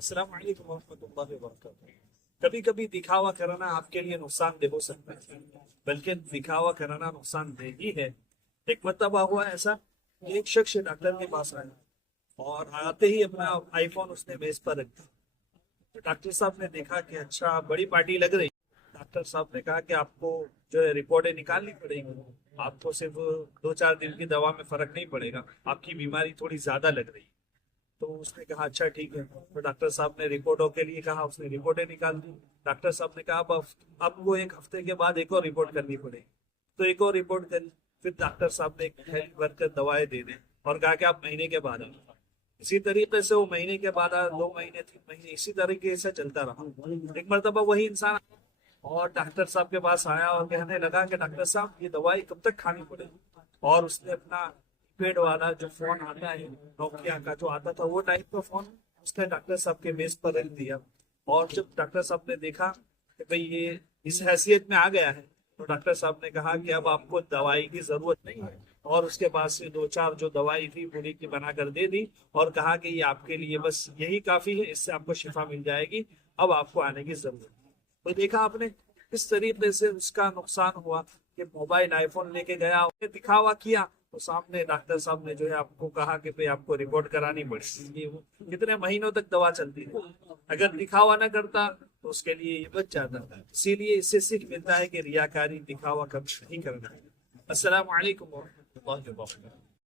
السلام علیکم ورحمۃ اللہ وبرکاتہ۔ کبھی کبھی دکھاوا کرنا آپ کے لیے نقصان دہ ہو سکتا ہے، بلکہ دکھاوا کرنا نقصان دہ ہی ہے۔ ایک مرتبہ ہوا ایسا کہ ایک شخص ڈاکٹر کے پاس آیا اور آتے ہی اپنا آئی فون اس نے میز پر رکھ دیا۔ ڈاکٹر صاحب نے دیکھا کہ اچھا بڑی پارٹی لگ رہی۔ ڈاکٹر صاحب نے کہا کہ آپ کو جو ہے رپورٹیں نکالنی پڑے گی، آپ کو صرف 2-4 دن کی دوا میں فرق نہیں پڑے گا، آپ کی بیماری تھوڑی زیادہ لگ رہی ہے۔ تو اس نے کہا اچھا ٹھیک ہے۔ تو ڈاکٹر صاحب نے رپورٹوں کے لیے کہا، اس نے رپورٹیں نکال دی۔ ڈاکٹر صاحب نے کہا اب وہ 1 ہفتے کے بعد ایک اور رپورٹ کرنی پڑے گی۔ تو ایک اور رپورٹ کری۔ پھر ڈاکٹر صاحب نے ایک تھیلی بھر کر دوائیں دے دیں اور کہا کہ آپ مہینے کے بعد آئیں۔ اسی طریقے سے وہ مہینے کے بعد 2 مہینے 3 مہینے اسی طریقے سے چلتا رہا۔ ایک مرتبہ وہی انسان اور ڈاکٹر صاحب کے پاس آیا اور کہنے لگا کہ ڈاکٹر صاحب یہ دوائی کب تک کھانی پڑے گی؟ اور اس نے اپنا پیڈ والا جو فون آتا ہے نوکیا کا جو آتا تھا وہ ٹائپ کا فون اس نے ڈاکٹر صاحب کے میز پر رکھ دیا۔ اور جب ڈاکٹر صاحب نے دیکھا کہ بھئی یہ اس حیثیت میں آ گیا ہے، تو ڈاکٹر صاحب نے کہا کہ اب آپ کو دوائی کی ضرورت نہیں ہے، اور اس کے پاس سے 2-4 جو دوائی تھی پوری کی بنا کر دے دی اور کہا کہ یہ آپ کے لیے بس یہی کافی ہے، اس سے آپ کو شفا مل جائے گی، اب آپ کو آنے کی ضرورت ہے۔ تو دیکھا آپ نے کس طریقے سے اس کا نقصان ہوا کہ موبائل آئی فون لے کے گیا، دکھاوا کیا، تو سامنے ڈاکٹر صاحب نے جو ہے آپ کو کہا کہ بھئی آپ کو رپورٹ کرانی پڑے گی۔ کتنے مہینوں تک دوا چلتی ہے، اگر دکھاوا نہ کرتا تو اس کے لیے یہ بچ جاتا۔ اسی لیے اس سے سیکھ ملتا ہے کہ ریاکاری دکھاوا کبھی نہیں کرنا ہے۔ السلام علیکم ورحمۃ اللہ وبرکاتہ۔